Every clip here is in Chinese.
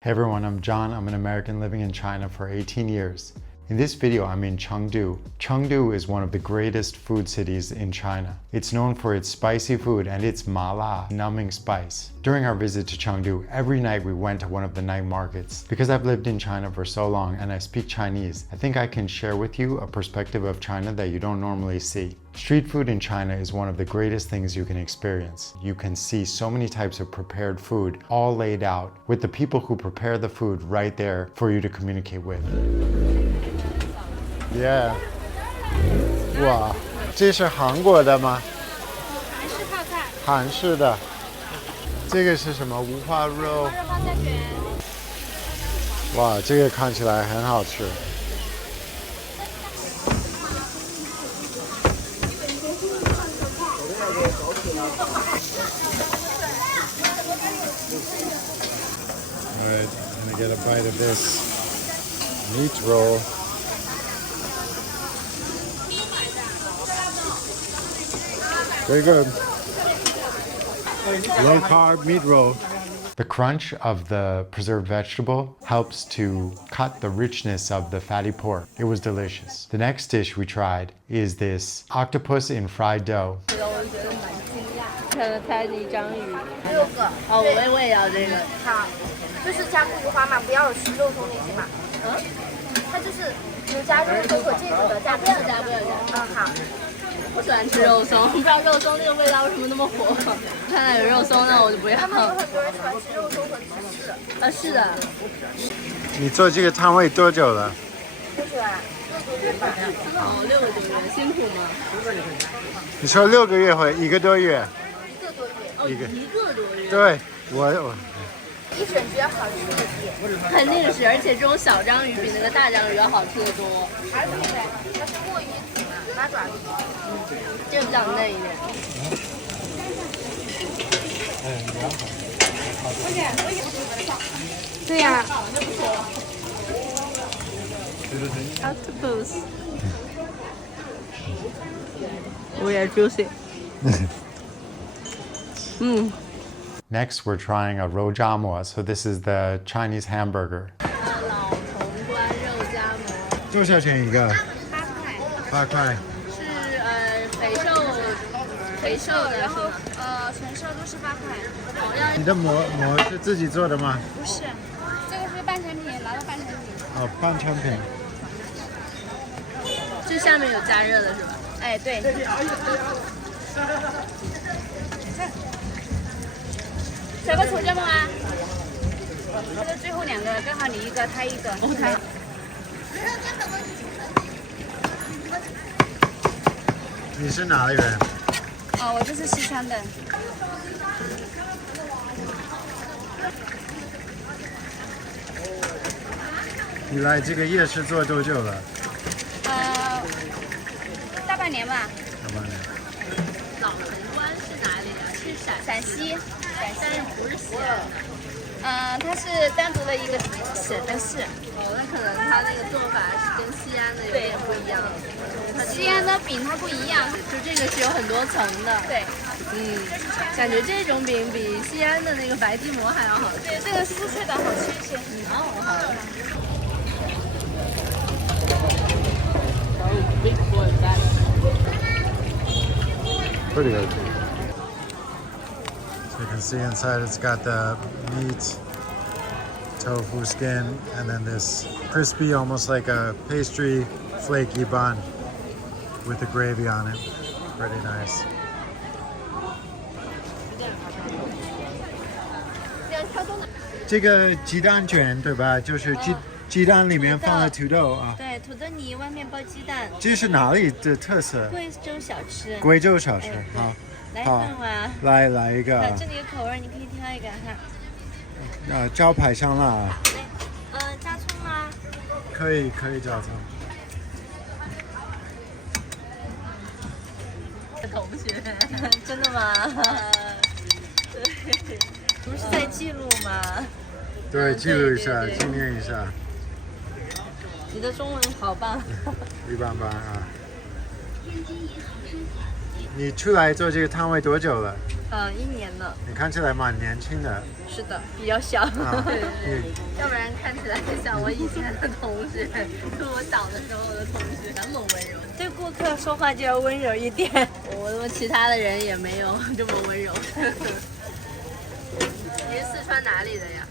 Hey everyone, I'm John. I'm an American living in China for 18 years. In this video, I'm in Chengdu. Chengdu is one of the greatest food cities in China. It's known for its spicy food and its mala, numbing spice. During our visit to Chengdu, every night we went to one of the night markets. Because I've lived in China for so long and I speak Chinese, I think I can share with you a perspective of China that you don't normally see. Street food in China is one of the greatest things you can experience. You can see so many types of prepared food all laid out with the people who prepare the food right there for you to communicate with. Yeah. 哇，这是韩国的吗？韩式泡菜。韩式的。这个是什么？五花肉。五花肉泡菜卷。哇，这个看起来很好吃。Alright, I'm gonna get a bite of this meat roll. Very good. Low carb meat roll. The crunch of the preserved vegetable helps to cut the richness of the fatty pork. It was delicious. The next dish we tried is this octopus in fried dough. 看了猜你章鱼6个。哦，我也要这个。好，就是加木鱼花嘛，不要有吃肉松那些嘛。它就是有加肉松和这个的，加不要加。好。不喜欢吃肉松，不知道肉松那个味道为什么那么火。看到有肉松那我就不要。他们有很多人喜欢吃肉松和芝士。是的。你做这个摊位多久了？多久啊？6个月吧。哦，6个多月，辛苦吗？你说6个月或1个多月1个多月。哦，1个多月。对，我一整只好吃的店。肯定是，而且这种小章鱼比那个大章鱼要好吃得多。而且它是墨鱼子嘛，八爪鱼。这个比较嫩一点。对呀。Octopus。We are juicy. Next, we're trying a rojamo. So this is the Chinese hamburger. 老潼关肉夹馍。多少钱一个？8块。是肥瘦的是全瘦都是8块。你的馍是自己做的吗？不是，这个是半成品，拿到半成品。哦，半成品。这下面有加热的是吧？哎，对。小个手夹馍啊！这个最后2个，刚好你一个，他一个。你是哪里人？哦，我这是西川的。你来这个夜市做多久了？大半年吧。大半年。老潼关是哪里的？是陕西，但是不是西安的。它是单独的一个省的市。哦，那可能它那个做法是跟西安的有点不一样。西安的饼它不一样，就这个是有很多层的。对。感觉这种饼比西安的那个白吉馍还要好吃。对，这个酥脆的好吃一些。好。Pretty good. So you can see inside it's got the meat, tofu skin, and then this crispy, almost like a pastry, flaky bun with the gravy on it. Pretty nice. 这个鸡蛋卷对吧？就是鸡蛋里面放了土豆啊。对，土豆泥外面包鸡蛋。这是哪里的特色？贵州小吃。贵州小吃，好。来一份吗？来一个。这里有口味，你可以挑一个哈。招牌香辣。加葱吗？可以加葱。同学，真的吗？对，不是在记录吗？对，记录一下，纪念一下。你的中文好棒。一般般啊。你出来做这个摊位多久了？ 1年了。你看起来蛮年轻的。是的，比较小。啊，要不然看起来像我以前的同学，是我小的时候的同学，那么温柔。对顾客说话就要温柔一点。我其他的人也没有这么温柔。你是四川哪里的呀？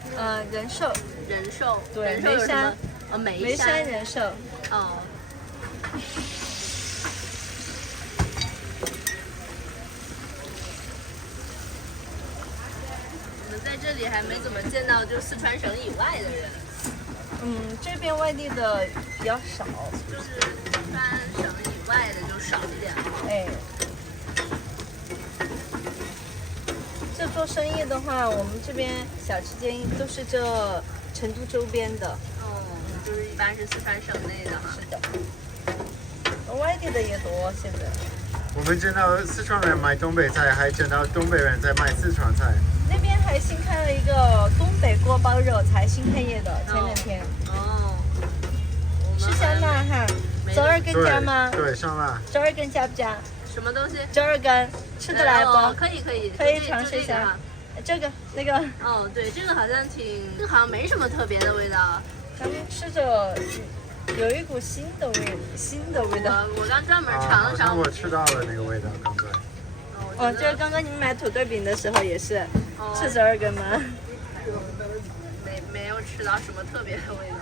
仁寿，仁寿。对仁寿有什么眉山？眉山仁寿。哦。我们在这里还没怎么见到就四川省以外的人。这边外地的比较少。就是四川省以外的就少一点。哎。这做生意的话，我们这边小吃街都是这成都周边的。就是一般是四川省内的哈。是的。外地的也多现在。我们见到四川人卖东北菜，还见到东北人在卖四川菜。那边还新开了一个东北锅包肉，才新开业的，前2天。是香辣哈？折耳根加吗？对，香辣。折耳根加不加？什么东西？折耳根吃得来不？可以，可以尝试一下。这个那个。对，这个好像这个好像没什么特别的味道。咱们吃着有一股新的味道。我刚专门尝了尝。我吃到了那个味道，刚才。就是刚刚你们买土豆饼的时候也是吃折耳根吗？没有吃到什么特别的味道。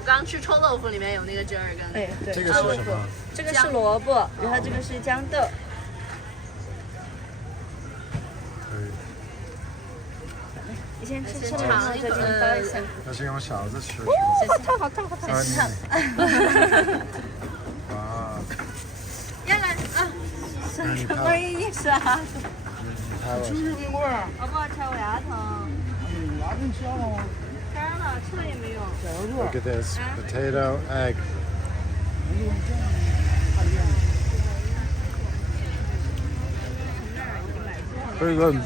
我刚吃臭豆腐里面有那个折耳根。哎，对。这个是什么？这个是萝卜，然后这个是豇豆。你先吃了吗？再给你包一下。那是用勺子吃。太好烫。哇。要来啊！什么意思啊？就是冰棍儿。好不好吃？我牙疼。牙疼吃了吗？吃了，吃了也没用。 Look at this potato egg. Pretty good.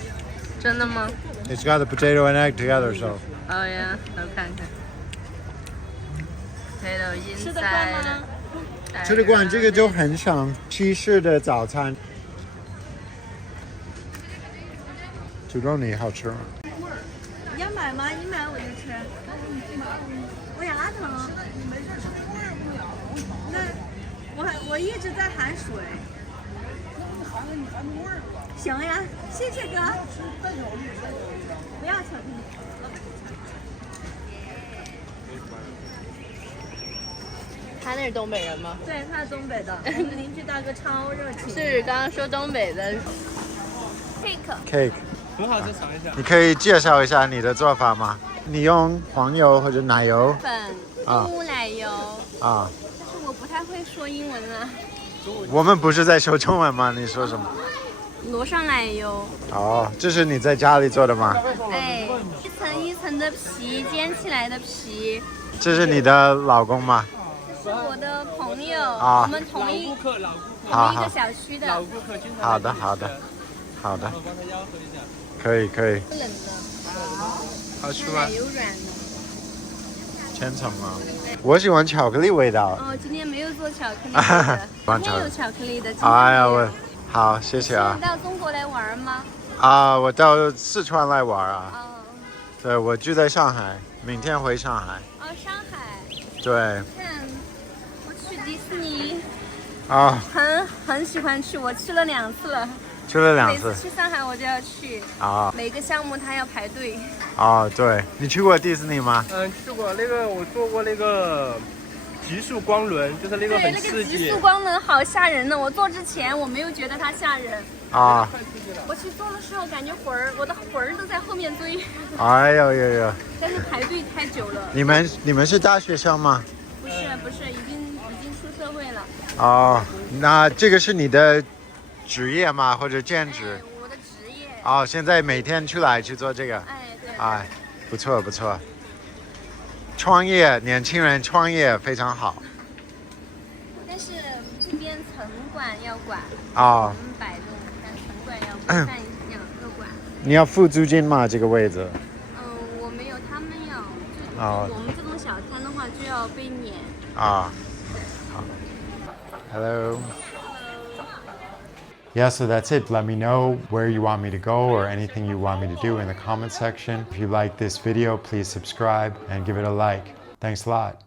真的吗？ It's got the potato and egg together, so. 呀，我看看。potato 吃得惯吗？吃得惯，这个就很像西式的早餐。土豆泥好吃吗？要买吗？你买我就吃。我牙疼。那我一直在含水。行呀，谢谢哥。不要巧克力。他那是东北人吗？对，他是东北的。我们邻居大哥超热情。是刚刚说东北的。Cake。很好，再尝一下。你可以介绍一下你的做法吗？你用黄油或者奶油？粉、动物奶油。啊。但是我不太会说英文啊。我们不是在说中文吗？你说什么？罗上奶油。这是你在家里做的吗？哎，一层一层的皮，煎起来的皮。这是你的老公吗？这是我的朋友，我们同一个小区的。老顾客经常。好的。我帮他吆喝一下。可以。冷的。好吃吗？奶油软的。千层吗？我喜欢巧克力味道。今天没有做巧克力的。今天有巧克力的。哎呀，好，谢谢啊。你到中国来玩吗？我到四川来玩啊。对，我住在上海，明天回上海。上海。对。看，我去迪士尼。很喜欢去，我去了2次了。去了2次。每次去上海我就要去。每个项目它要排队。对，你去过迪士尼吗？去过那个，我坐过那个极速光轮，就是那个很刺激。那个极速光轮好吓人呢！我坐之前我没有觉得它吓人。我去坐的时候感觉我的魂儿都在后面追。哎呦！但是排队太久了。你们是大学生吗？不是，已经出社会了。那这个是你的职业吗？或者兼职？我的职业。现在每天出来去做这个。对。不错。创业，年轻人创业非常好。但是这边城管要管。我们摆动，但城管要管2个管。你要付租金吗？这个位置？我没有，他们要。我们这种小摊的话就要被撵。好。Hello。Yeah, so that's it. Let me know where you want me to go or anything you want me to do in the comment section. If you like this video, please subscribe and give it a like. Thanks a lot.